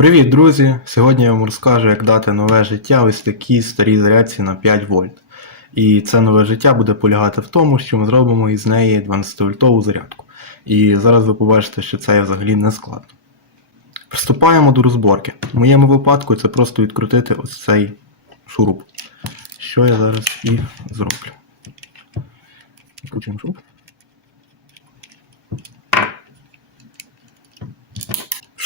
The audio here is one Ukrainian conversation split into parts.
Привіт, друзі! Сьогодні я вам розкажу, як дати нове життя ось такій старій зарядці на 5 вольт. І це нове життя буде полягати в тому, що ми зробимо із неї 12-вольтову зарядку. І зараз ви побачите, що це взагалі не складно. Приступаємо до розборки. В моєму випадку це просто відкрутити ось цей шуруп. Що я зараз і зроблю. Відкручуємо шуруп.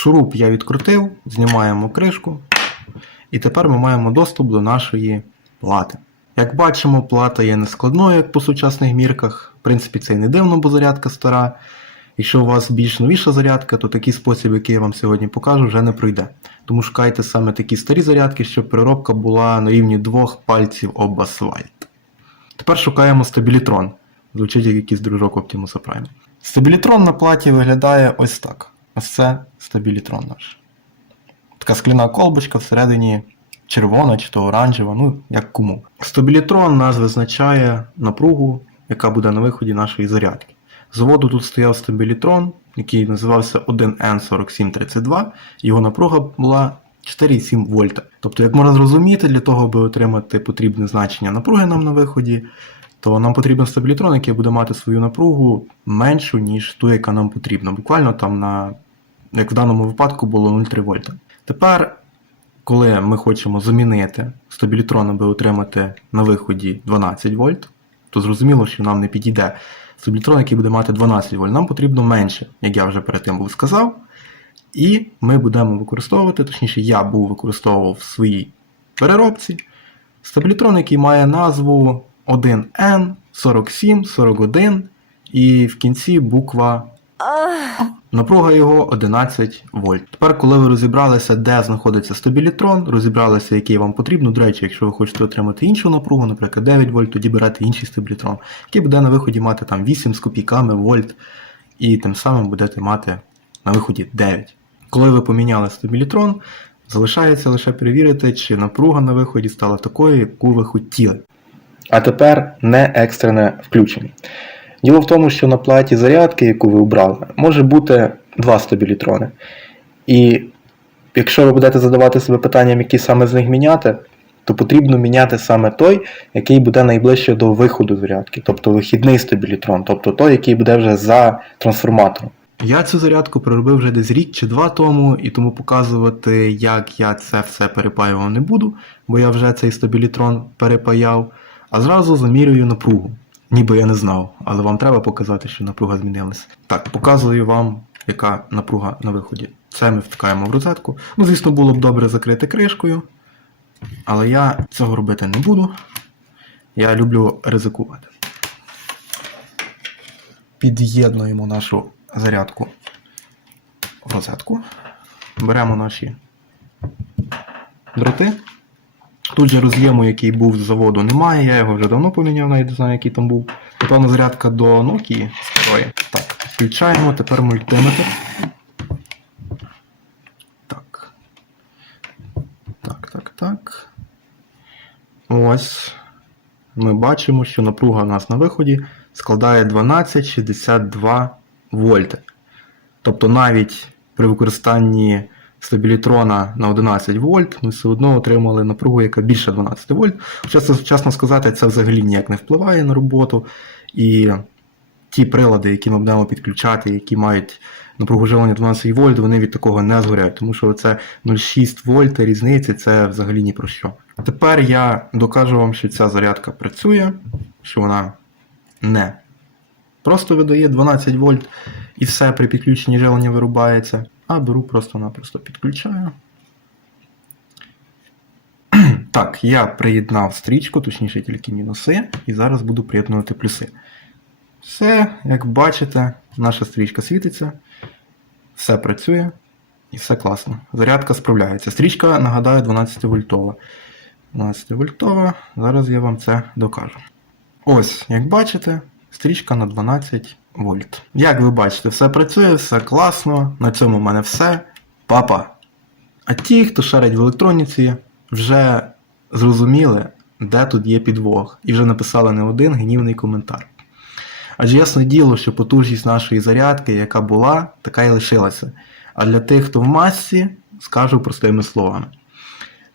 Шуруп я відкрутив, знімаємо кришку, і тепер ми маємо доступ до нашої плати. Як бачимо, плата є нескладною, як по сучасних мірках. В принципі, це і не дивно, бо зарядка стара. Якщо у вас більш новіша зарядка, то такий спосіб, який я вам сьогодні покажу, вже не пройде. Тому шукайте саме такі старі зарядки, щоб переробка була на рівні двох пальців об асфальт. Тепер шукаємо стабілітрон. Звучить як якийсь дружок Optimus Prime. Стабілітрон на платі виглядає ось так. Ось це стабілітрон наш. Така скляна колбочка всередині червона чи то оранжева, ну як кому. Стабілітрон нас визначає напругу, яка буде на виході нашої зарядки. Заводу тут стояв стабілітрон, який називався 1N4732, його напруга була 4,7 вольта. Тобто, як можна зрозуміти, для того, аби отримати потрібне значення напруги нам на виході, то нам потрібен стабілітрон, який буде мати свою напругу меншу, ніж ту, яка нам потрібна. Буквально там на, як в даному випадку, було 0,3 вольта. Тепер, коли ми хочемо замінити стабілітрон, аби отримати на виході 12 вольт, то зрозуміло, що нам не підійде стабілітрон, який буде мати 12 вольт. Нам потрібно менше, як я вже перед тим був сказав. І ми будемо використовувати, точніше, я був використовував в своїй переробці стабілітрон, який має назву 1N4741, і в кінці буква Напруга його 11 вольт. Тепер, коли ви розібралися, де знаходиться стабілітрон, розібралися, який вам потрібно. До речі, якщо ви хочете отримати іншу напругу, наприклад, 9 вольт, тоді берете інший стабілітрон, який буде на виході мати там 8 з копійками вольт, і тим самим будете мати на виході 9. Коли ви поміняли стабілітрон, залишається лише перевірити, чи напруга на виході стала такою, яку ви хотіли. А тепер не екстрене включення. Діло в тому, що на платі зарядки, яку ви обрали, може бути два стабілітрони. І якщо ви будете задавати себе питанням, які саме з них міняти, то потрібно міняти саме той, який буде найближче до виходу зарядки, тобто вихідний стабілітрон, тобто той, який буде вже за трансформатором. Я цю зарядку проробив вже десь рік чи два тому, і тому показувати, як я це все перепаював не буду, бо я вже цей стабілітрон перепаяв, а зразу замірюю напругу. Ніби я не знав, але вам треба показати, що напруга змінилася. Так, показую вам, яка напруга на виході. Це ми втикаємо в розетку. Ну, звісно, було б добре закрити кришкою, але я цього робити не буду. Я люблю ризикувати. Під'єднуємо нашу зарядку в розетку. Беремо наші дроти. Тут же роз'єму, який був з заводу, немає, я його вже давно поміняв, навіть не знаю, який там був. Напевно, зарядка до Nokia старої. Так, включаємо тепер мультиметр. Так. Так, так, так. Ось. Ми бачимо, що напруга у нас на виході складає 12,62 вольти. Тобто навіть при використанні стабілітрона на 11 вольт, ми все одно отримали напругу, яка більше 12 вольт. Хоча, чесно сказати, це взагалі ніяк не впливає на роботу. І ті прилади, які ми будемо підключати, які мають напругу живлення 12 вольт, вони від такого не згоряють, тому що це 0,6 вольта різниці це взагалі ні про що. Тепер я докажу вам, що ця зарядка працює, що вона не просто видає 12 вольт і все при підключенні живлення вирубається. А беру просто-напросто підключаю. Так, я приєднав стрічку, точніше тільки мінуси, і зараз буду приєднувати плюси. Все, як бачите, наша стрічка світиться, все працює і все класно. Зарядка справляється. Стрічка, нагадаю, 12 вольтова. 12 вольтова, зараз я вам це докажу. Ось, як бачите, стрічка на 12 вольт. Як ви бачите, все працює, все класно. На цьому в мене все. Папа. А ті, хто шарять в електроніці, вже зрозуміли, де тут є підвох, і вже написали не один гнівний коментар. Адже ясне діло, що потужність нашої зарядки, яка була, така і лишилася. А для тих, хто в масці скажу простими словами.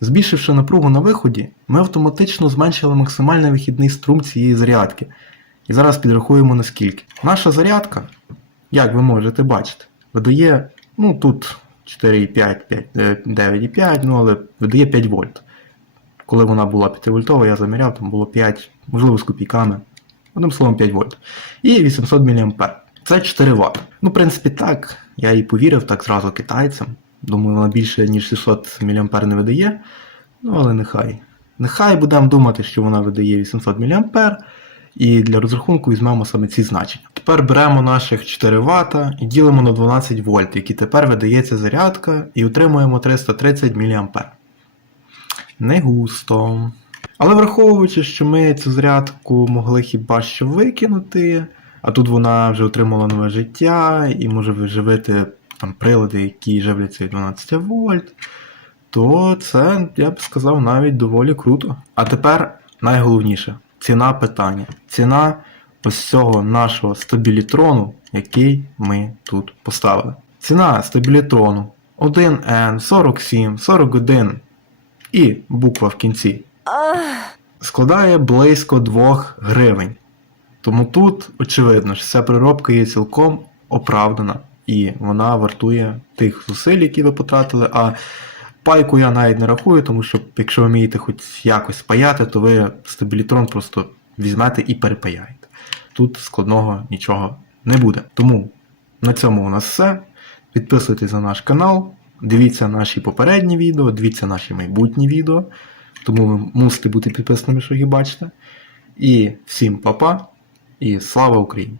Збільшивши напругу на виході, ми автоматично зменшили максимальний вихідний струм цієї зарядки. І зараз підрахуємо наскільки. Наша зарядка, як ви можете бачити, видає, ну тут 4,5, 5, е, 9,5, ну але видає 5 вольт. Коли вона була 5 вольтова, я заміряв, там було 5, можливо, з копійками. Одним словом, 5 вольт. І 800 мА. Це 4 Вт. Ну, в принципі, так. Я і повірив так зразу китайцям. Думаю, вона більше, ніж 600 мА не видає. Ну, але нехай. Нехай будемо думати, що вона видає 800 мА. І для розрахунку візьмемо саме ці значення. Тепер беремо наших 4 Вт і ділимо на 12 вольт, які тепер видається зарядка, і отримуємо 330 мА. Не густо. Але враховуючи, що ми цю зарядку могли хіба що викинути, а тут вона вже отримала нове життя і може виживити там прилади, які живляться від 12 вольт, то це, я б сказав, навіть доволі круто. А тепер найголовніше ціна питання. Ціна ось цього нашого стабілітрону, який ми тут поставили. Ціна стабілітрону 1N 47 41 і буква в кінці складає близько 2 гривень. Тому тут, очевидно, що ця переробка є цілком оправдана і вона вартує тих зусиль, які ви потратили. А пайку я навіть не рахую, тому що якщо ви вмієте хоч якось паяти, то ви стабілітрон просто візьмете і перепаяєте. Тут складного нічого не буде. Тому на цьому у нас все. Підписуйтесь на наш канал, дивіться наші попередні відео, дивіться наші майбутні відео. Тому ви мусите бути підписаними, що їх бачите. І всім па-па і слава Україні!